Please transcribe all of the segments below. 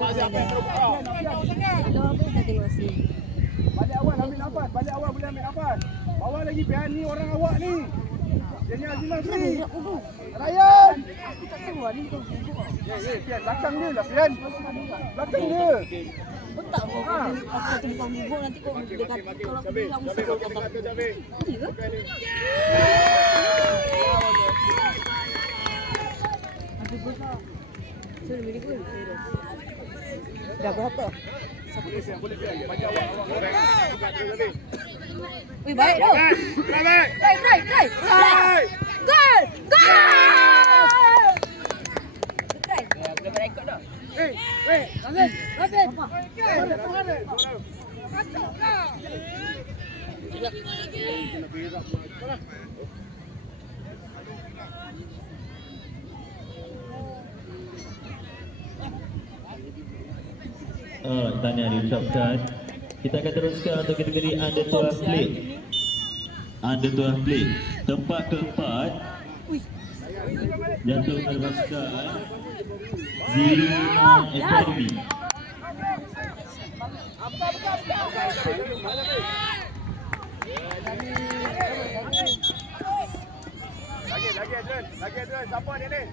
Balik awal ambil nafas. Balik awal boleh ambil nafas. Bawah lagi Pian ni orang awak ni. Dia ni Azimah sini. Ryan. Pian belakang dia lah Pian. Belakang dia. Tak apa tumpang bubuk nanti kau dekat kalau bilang mesti kau dapat. Ya. Ada besar. Sorry, very good. Dah berapa? Boleh Pian. Bagi awak. Wih, baik tu. Try. Gol! Try. Boleh berekod dah. Razen. Tahniah diucapkan. Kita akan teruskan untuk kategori Under 12 play. Under 12 play. Tempat keempat jatuh melepaskan Zirina Academy. Lagi Adrian. Siapa dia ni?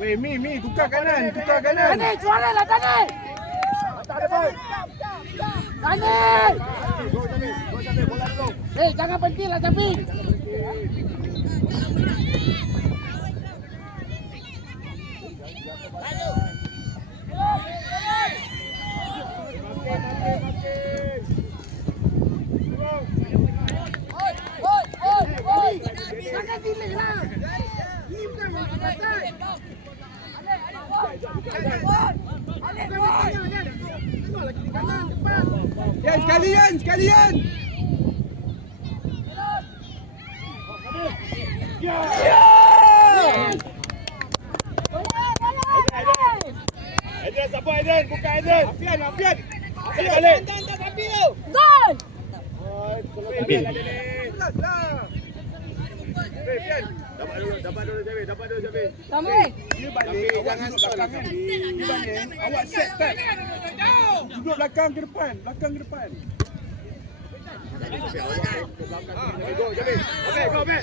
Weh, Mi, tukar kanan. Tani, suara lah Tani. Tak ada boy. Tani. Go Jamil, bola dulu. Jangan penting lah Syafiq. Jangan delay lah. Ini bukan masalah. Ya, sekalian. Ya. Adrian, siapa Adrian? Bukan Adrian. Afian. Balik. Gol! Pian. Dapat dulu Jamil. Sampai. Dia balik, jangan belakang kan. Dia balik, awak set step. Duduk belakang ke depan. Go Jamil. Go back.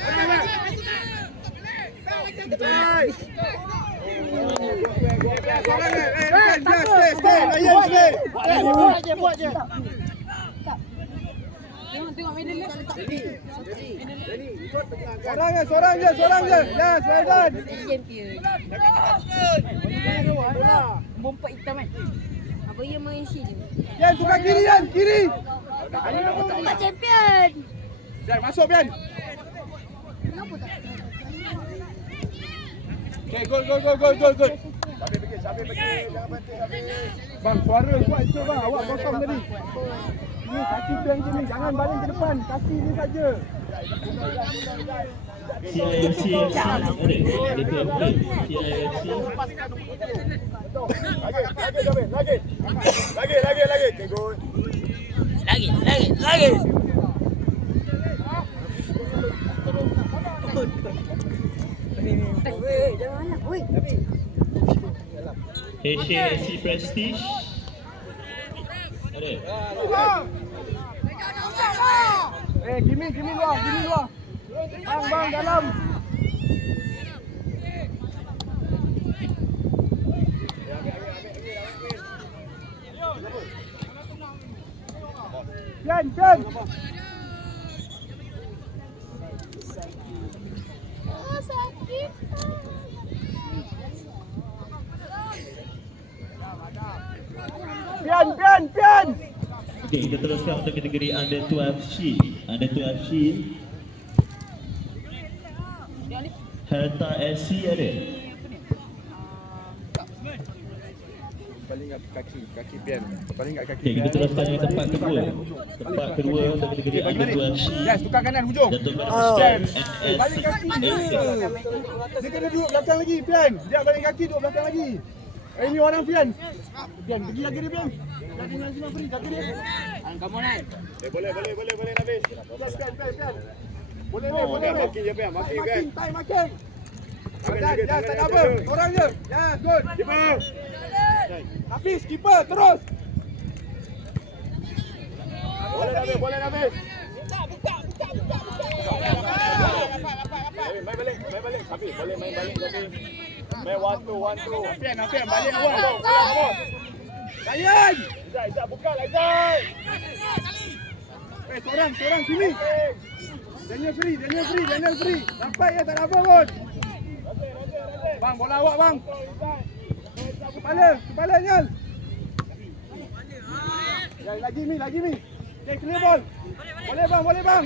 Buat je. Tengok medal dia. Seorang je. Ya, Swaidan. Champion. Bompak hitam kan. Apa yang mengisi je? Yan, tukar kiri Yan, kiri. Bompak champion. Yan, masuk Yan. Kenapa tak? Okay, gol. Sabi pergi. Jangan banting Sabi. Bang, suara kuat tu bang. Awak kosong tadi. Ni kaki Pian je ni. Jangan baling ke depan. Kaki ni saja. CIFC Lagi. Okay, gol. Lagi. Jangan nak. Oi. HAC Prestige. Ada. Kimi luar. Bang dalam. Pian. Sakit. Pian. Okey, kita teruskan untuk kategori Under 12 Shield. Under 12 Shield. Herta SC ada. Paling kat kaki Pian. Okey, kita teruskan di tempat kedua. Tempat kedua untuk kategori Under 12 Shield. Yes, tukar kanan hujung. Jatuh melepaskan Balik kaki dia. Dia kena duduk belakang lagi Pian. Dia balik kaki duduk belakang lagi. Ini orang Pian. Pian, pergi jaga dia Pian. Jaga dia sini free, jaga dia. Kamu naik. Boleh Nafis. Teruskan Pian. Boleh. Makin je Pian, makin. Ya, tak ada apa. Orang je. Ya, good. Keeper. Nafis, keeper, terus. Boleh Nafis, boleh Nafis. Main balik. Sabi, boleh main balik Sabi. Main 1-2. Nafian balik awal. Layan. Izat buka lah Izat. Seorang sini. Daniel free. Sampai ya tak ada apa pun. Bang, bola awak bang. Kepala Nyal. Ya, lagi mi. Okay, clear ball. Boleh bang.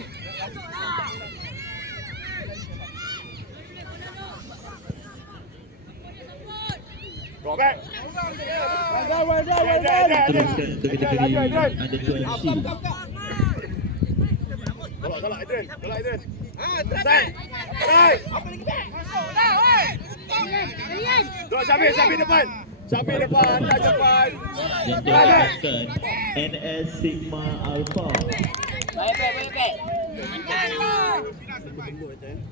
Go back. Well done. Teruskan untuk kategori Under 12C. Tolak Adrian. Sai. Dua Syafiq depan. Anda cepat. Yang teruskan NS Sigma Alpha. Baik.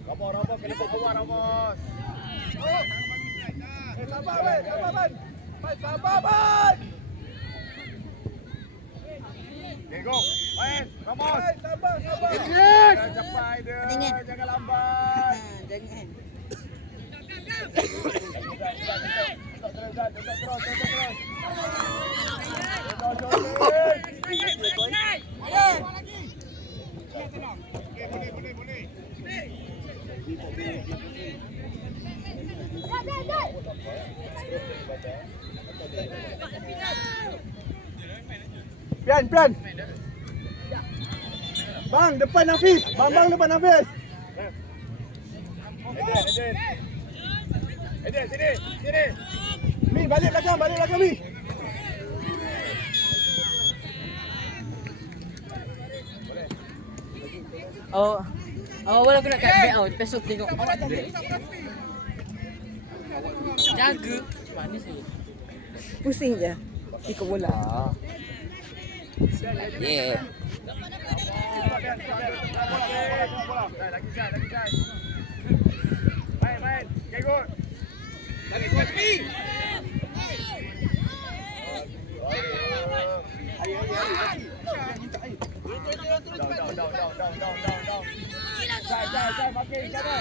Ramos kena bawa Ramos. Sabar ban. Okay, go. Main, Ramos. Sabar. Adrian. Cepat dia. Jangan lambat. Jangan. Pian. Bang, depan Nafis. Bang depan Nafis. Adrian, sini. Mi, balik belakang Mi. Awal aku nak kat back out, besok tengok. Jaga. Mana sih? Pusing je. Ikut bola. Yeah. Lagi jai. Main. Okay, good. Down. Jai, makin sana.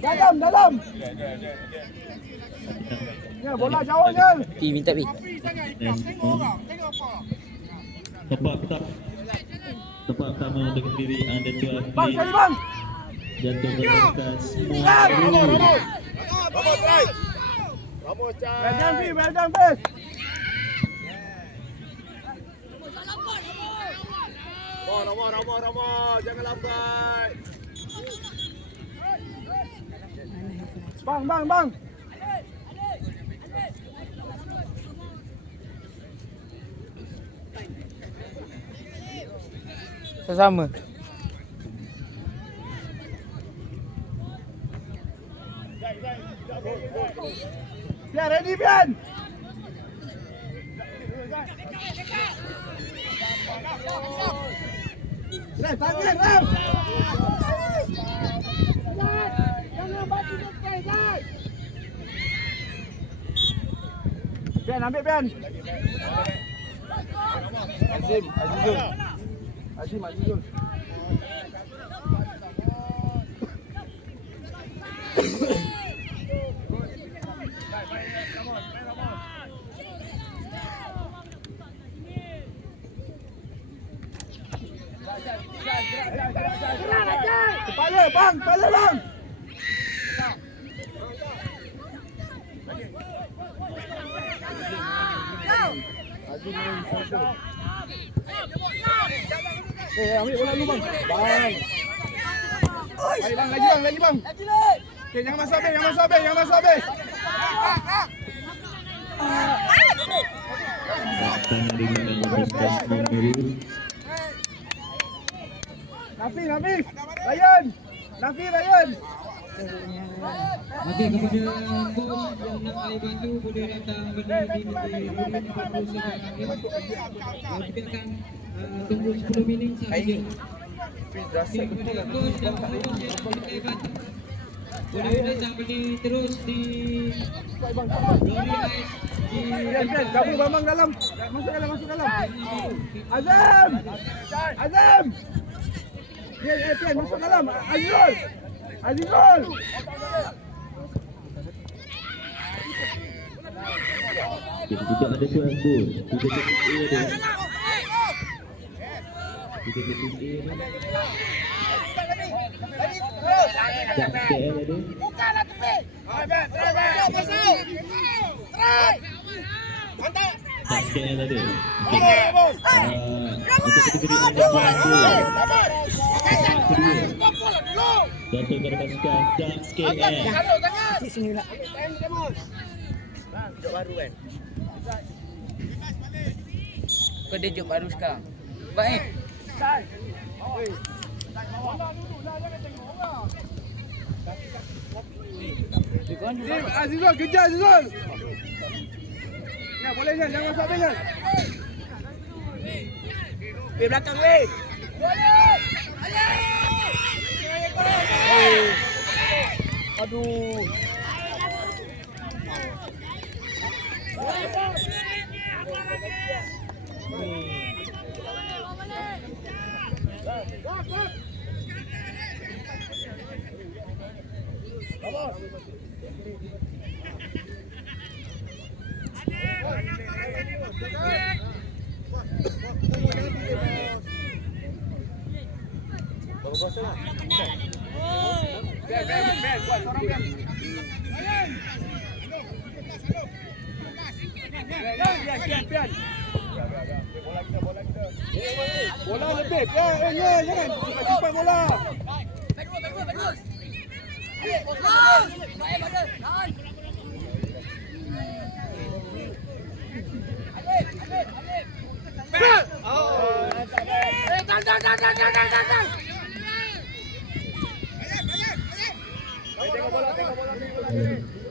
Yan, dalam. Ya, bola jauh Yan. Minta pi. Tempat pertama untuk kategori Under 12 Bang, sekali bang. jatuh teruskan semua. Ramos try. Well done, Fis. Ramos, jangan lambat. Bang. Sama. Biar ready, Bian. Tangan, Ram. Bian, ambil Bian. Azizul. Kepala bang. Ambil bola dulu bang. Baik bang, lagi bang. Okay, jangan masuk habis. Datang dengan memberikan memeru. Nafi. Ryan. Okey, kepada bos yang nak air batu boleh datang berdiri di Urin Perusahaan Angin. Kita akan tunggu 10 minit sahaja. Okey, kepada bos dan bos yang nak air batu boleh datang berdiri terus di Pian, gabung Bambang dalam. Masuk dalam. Azam! Pian, masuk dalam. Azizul! Tidak ada tuan pun. Tidak ada dia. Tidak ada dia. Tak KL ada. Bukalah tepi. Masuk. Try. Mantap. Tak KL ada. Bos. Untuk kategori ada tuan pun. Satu kepada pasukan Tak KL. Cik sini nak. Job baru kan. Kau ada job baru sekarang. Baik. Azizul, kejar Azizul. Ya, boleh jangan masuk jangan. Di belakang weh. Aduh. Bola lebih. Jangan simpan bola.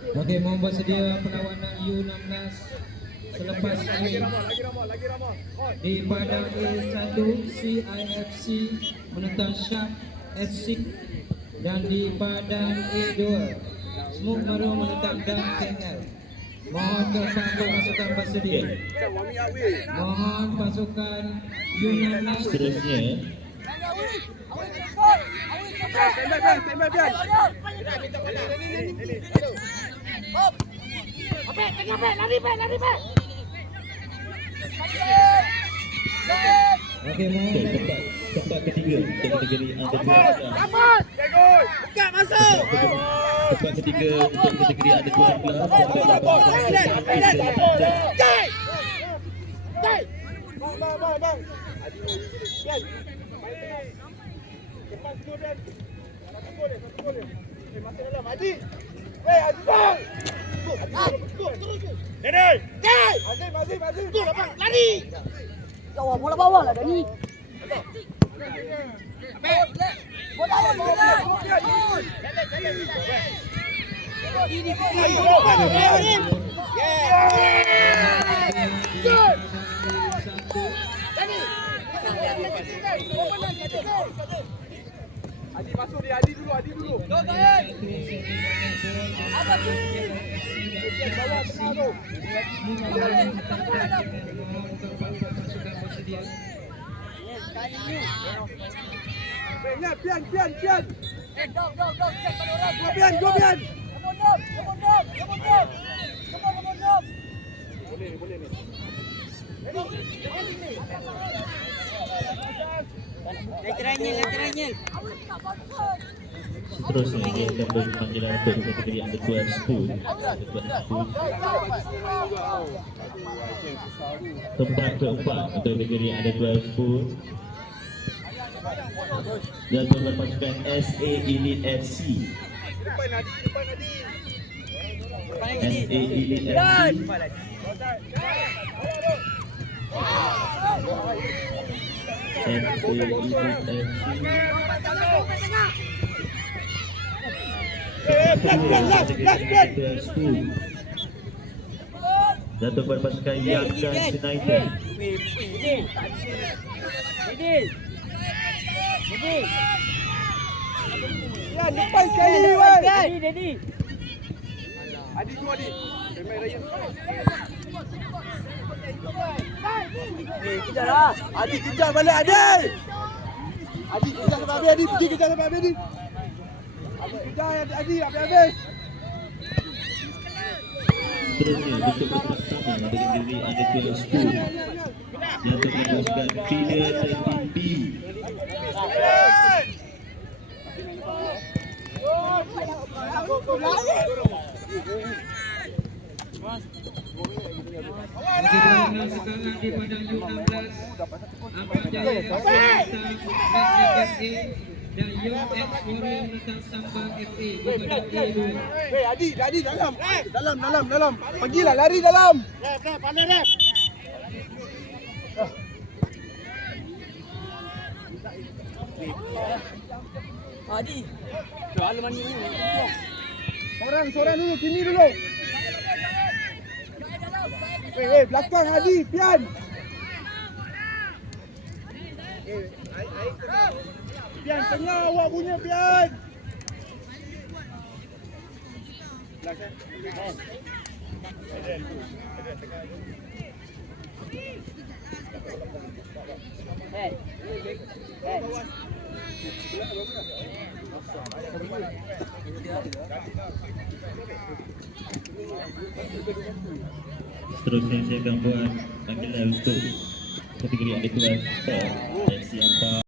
Okey, mohon bersedia perlawanan U16 selepas ini di padang A1 CIFC menentang Shark FC dan di padang A2 Smoke Maru menentang Dan KL. Mohon kepada pasukan bersedia. Mohon pasukan U16 Seterusnya Standby. Okey, mohon tempat ketiga untuk kategori under 12. Buka masuk. Tempat ketiga untuk kategori under 12. Bang. Cepat semua Dan. Satu gol dia. Masuk dalam Adi. Azizul. Denai. Azim. Gol abang. Lari. Jauh bola bawah lah Dani. Bola. Adi masuk dia, Adi dulu. Apa tu? Bawah tengah tu. Pian. Dok, cek pada orang. Go Pian. Come on. Boleh ni. Lateral. Seterusnya dia akan beri panggilan untuk kategori under 12 spoon. Tempat keempat untuk kategori under 12 spoon. Dan tuan pasukan SA Elite FC. Depan Adi. SA Elite FC. SA Elite FC. kategori under 10. Jatuh pada pasukan Young Guns United. Ya, depan sekali, Wan. Dedi. Adi tu Adi. Main Ryan. Kejarlah. Adi kejar balik Adi. Adi kejar sampai habis Adi. Pergi kejar sampai habis Adi. Kejar Adi habis-habis. Seterusnya untuk pasukan pertama ada kategori under 10. Jatuh pada pasukan Feeder 13B. Bagaimana sekarang di padang U16 Ahmad Jaya menentang FA dan Young X Warrior menentang Sambal FA di padang E2. Adi dalam. Dalam. Pergilah lari dalam. Adi. Sorang dulu, sini dulu. Belakang Adi, pian. Pian tengah awak punya pian. Seterusnya saya akan buat panggilan untuk kategori under 12 sport dan siapa